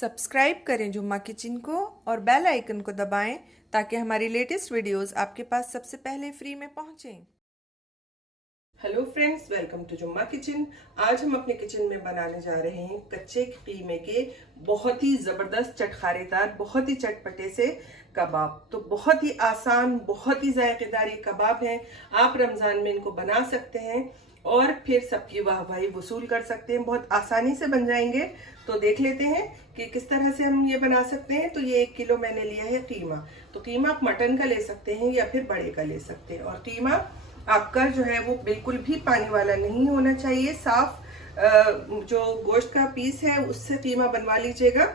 Subscribe करें जुम्मा kitchen को और बेल आइकन को दबाएं ताकि हमारी लेटेस्ट वीडियोस आपके पास सबसे पहले फ्री में पहुंचें। हेलो फ्रेंड्स, वेलकम टू जुम्मा किचन। आज हम अपने किचन में बनाने जा रहे हैं कच्चे कीमे के बहुत ही ज़बरदस्त चटखारेदार बहुत ही चटपटे से कबाब। तो बहुत ही आसान बहुत ही जायकेदार ये कबाब हैं। आप रमज़ान में इनको बना सकते हैं और फिर सबकी वाहवाही वसूल कर सकते हैं। बहुत आसानी से बन जाएंगे। तो देख लेते हैं कि किस तरह से हम ये बना सकते हैं। तो ये 1 किलो मैंने लिया है कीमा। तो कीमा आप मटन का ले सकते हैं या फिर बड़े का ले सकते हैं। और कीमा आपका जो है वो बिल्कुल भी पानी वाला नहीं होना चाहिए। साफ जो गोश्त का पीस है उससे कीमा बनवा लीजिएगा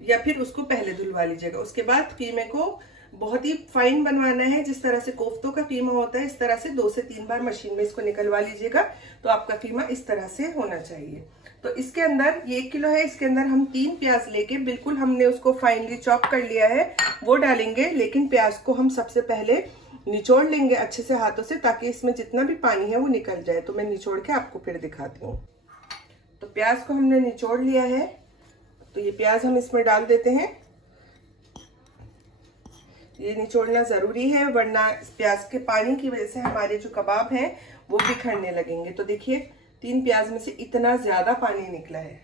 या फिर उसको पहले धुलवा लीजिएगा। उसके बाद कीमे को बहुत ही फाइन बनवाना है। जिस तरह से कोफ्तों का कीमा होता है इस तरह से 2 से 3 बार मशीन में इसको निकलवा लीजिएगा। तो आपका कीमा इस तरह से होना चाहिए। तो इसके अंदर ये 1 किलो है, इसके अंदर हम 3 प्याज लेके बिल्कुल हमने उसको फाइनली चॉप कर लिया है वो डालेंगे। लेकिन प्याज को हम सबसे पहले निचोड़ लेंगे अच्छे से हाथों से ताकि इसमें जितना भी पानी है वो निकल जाए। तो मैं निचोड़ के आपको फिर दिखाती हूँ। तो प्याज को हमने निचोड़ लिया है। तो ये प्याज हम इसमें डाल देते हैं। ये निचोड़ना जरूरी है वरना प्याज के पानी की वजह से हमारे जो कबाब हैं वो बिखरने लगेंगे। तो देखिए 3 प्याज में से इतना ज्यादा पानी निकला है।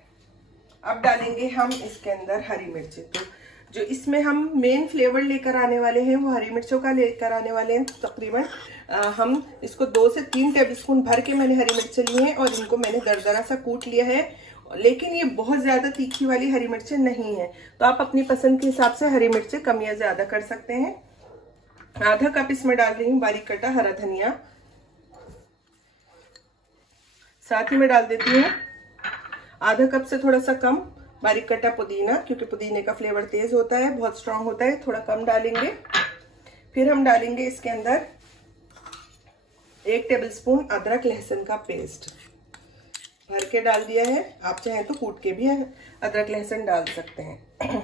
अब डालेंगे हम इसके अंदर हरी मिर्ची। तो जो इसमें हम मेन फ्लेवर लेकर आने वाले हैं वो हरी मिर्चों का लेकर आने वाले हैं। तकरीबन हम इसको 2 से 3 टेबलस्पून भर के मैंने हरी मिर्चें ली हैं और इनको मैंने दरदरा सा कूट लिया है। लेकिन ये बहुत ज्यादा तीखी वाली हरी मिर्चें नहीं है। तो आप अपनी पसंद के हिसाब से हरी मिर्चें कम या ज्यादा कर सकते हैं। आधा कप इसमें डाल रही हूँ बारीक कटा हरा धनिया। साथ ही में डाल देती हूँ आधा कप से थोड़ा सा कम बारीक कटा पुदीना, क्योंकि पुदीने का फ्लेवर तेज होता है, बहुत स्ट्रांग होता है। थोड़ा कम डालेंगे। फिर हम डालेंगे इसके अंदर 1 टेबलस्पून अदरक लहसुन का पेस्ट भर के डाल दिया है। आप चाहें तो कूट के भी अदरक लहसुन डाल सकते हैं।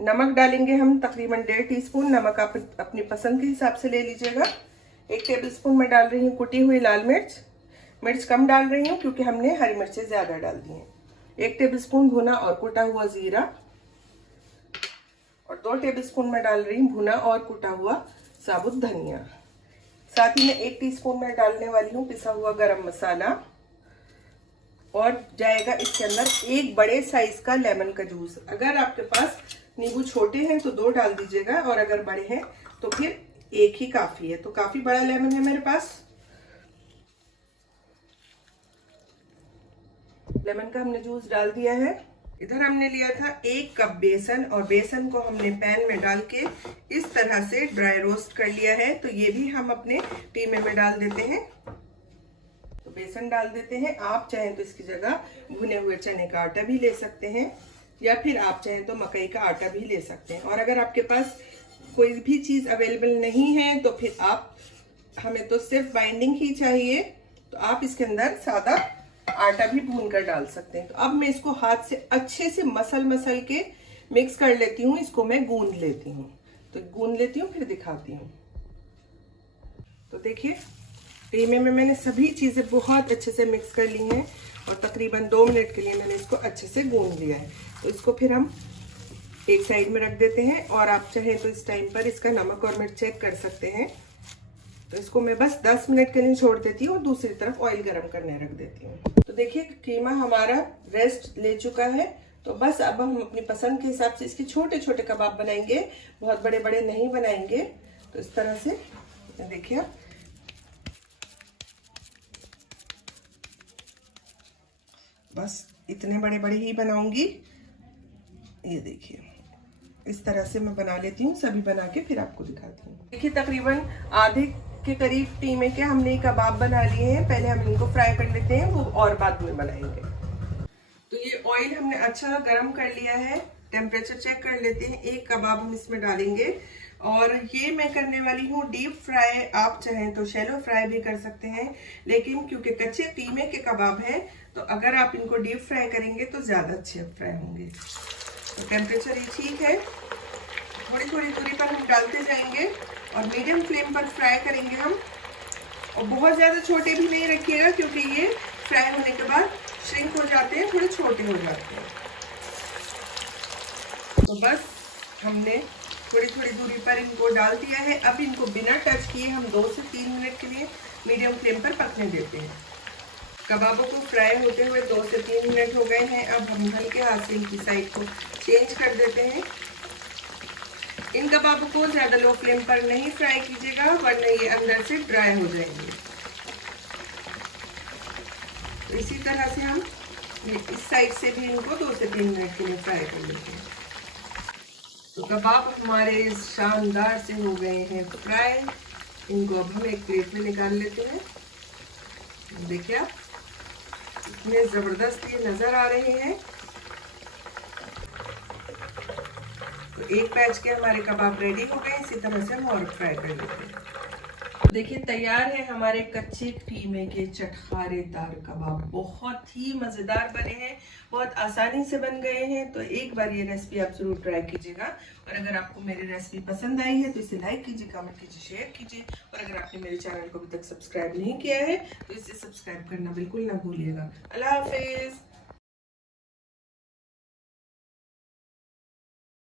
नमक डालेंगे हम तकरीबन 1.5 टीस्पून। नमक आप अपनी पसंद के हिसाब से ले लीजिएगा। 1 टेबलस्पून में डाल रही हूँ कुटी हुई लाल मिर्च। मिर्च कम डाल रही हूँ क्योंकि हमने हरी मिर्चें ज्यादा डाल दी हैं। 1 टेबलस्पून भुना और कुटा हुआ जीरा और 2 टेबलस्पून में डाल रही हूँ भुना और कुटा हुआ साबुत धनिया। साथ ही में 1 टीस्पून में डालने वाली हूँ पिसा हुआ गरम मसाला। और जाएगा इसके अंदर 1 बड़े साइज का लेमन का जूस। अगर आपके पास नींबू छोटे हैं तो 2 डाल दीजिएगा और अगर बड़े हैं तो फिर 1 ही काफी है। तो काफी बड़ा लेमन है मेरे पास। लेमन का हमने जूस डाल दिया है। इधर हमने लिया था 1 कप बेसन और बेसन को हमने पैन में डाल के इस तरह से ड्राई रोस्ट कर लिया है। तो ये भी हम अपने कीमे में डाल देते हैं। तो बेसन डाल देते हैं। आप चाहें तो इसकी जगह भुने हुए चने का आटा भी ले सकते हैं या फिर आप चाहें तो मकई का आटा भी ले सकते हैं। और अगर आपके पास कोई भी चीज अवेलेबल नहीं है तो फिर आप हमें तो सिर्फ बाइंडिंग ही चाहिए तो आप इसके अंदर सादा आटा भी भून कर डाल सकते हैं। तो अब मैं इसको हाथ से अच्छे से मसल के मिक्स कर लेती हूँ। इसको मैं गूंद लेती हूँ। तो गूंद लेती हूँ फिर दिखाती हूँ। तो देखिए कीमे में मैंने सभी चीजें बहुत अच्छे से मिक्स कर ली हैं और तकरीबन 2 मिनट के लिए मैंने इसको अच्छे से गूंद लिया है। तो इसको फिर हम एक साइड में रख देते हैं और आप चाहें तो इस टाइम पर इसका नमक और मिर्च चेक कर सकते हैं। तो इसको मैं बस 10 मिनट के लिए छोड़ देती हूँ और दूसरी तरफ ऑयल गरम करने रख देती हूँ। तो देखिए कीमा हमारा रेस्ट ले चुका है। तो बस अब हम अपनी पसंद के हिसाब से इसके छोटे छोटे कबाब बनाएंगे, बहुत बड़े बड़े नहीं बनाएंगे। तो इस तरह से देखिए बस इतने बड़े बड़े ही बनाऊंगी। ये देखिए इस तरह से मैं बना लेती हूँ। सभी बना के फिर आपको दिखाती हूँ। देखिए तकरीबन आधे के करीब कीमे के हमने कबाब बना लिए हैं। पहले हम इनको फ्राई कर लेते हैं, वो और बाद में बनाएंगे। तो ये ऑयल हमने अच्छा गरम कर लिया है। टेम्परेचर चेक कर लेते हैं। 1 कबाब हम इसमें डालेंगे और ये मैं करने वाली हूँ डीप फ्राई। आप चाहें तो शैलो फ्राई भी कर सकते हैं, लेकिन क्योंकि कच्चे कीमे के कबाब हैं तो अगर आप इनको डीप फ्राई करेंगे तो ज्यादा अच्छे फ्राई होंगे। तो टेम्परेचर ये ठीक है। थोड़ी थोड़ी दूरी पर हम डालते जाएंगे और मीडियम फ्लेम पर फ्राई करेंगे हम। और बहुत ज्यादा छोटे भी नहीं रखिएगा क्योंकि ये फ्राई होने के बाद श्रिंक हो जाते हैं, थोड़े छोटे हो जाते हैं। तो बस हमने थोड़ी थोड़ी दूरी पर इनको डाल दिया है। अब इनको बिना टच किए हम 2 से 3 मिनट के लिए मीडियम फ्लेम पर पकने देते हैं। कबाबों को फ्राई होते हुए 2 से 3 मिनट हो गए हैं। अब हम हल्के हाथ से इनकी साइड को चेंज कर देते हैं। इन कबाबों को ज़्यादा लो फ्लेम पर नहीं फ्राई कीजिएगा, वरना ये अंदर से ड्राई हो जाएंगे। तो इसी तरह से हम इस साइड से भी इनको 2 से 3 मिनट के लिए फ्राई कर लेते हैं। तो कबाब हमारे शानदार से हो गए हैं फ्राई। इनको अब हम एक प्लेट में निकाल लेते हैं। देखिए आप, इतने ज़बरदस्त ये नज़र आ रहे हैं। तो एक बैच के हमारे कबाब रेडी हो गए। इसी तरह से हम और फ्राई कर लेते हैं। देखिए तैयार है हमारे कच्चे कीमे के चटखारेदार कबाब। बहुत ही मज़ेदार बने हैं, बहुत आसानी से बन गए हैं। तो एक बार ये रेसिपी आप ज़रूर ट्राई कीजिएगा। और अगर आपको मेरी रेसिपी पसंद आई है तो इसे लाइक कीजिए, कमेंट कीजिए, शेयर कीजिए। और अगर आपने मेरे चैनल को अभी तक सब्सक्राइब नहीं किया है तो इसे सब्सक्राइब करना बिल्कुल ना भूलिएगा। अल्लाह हाफिज़।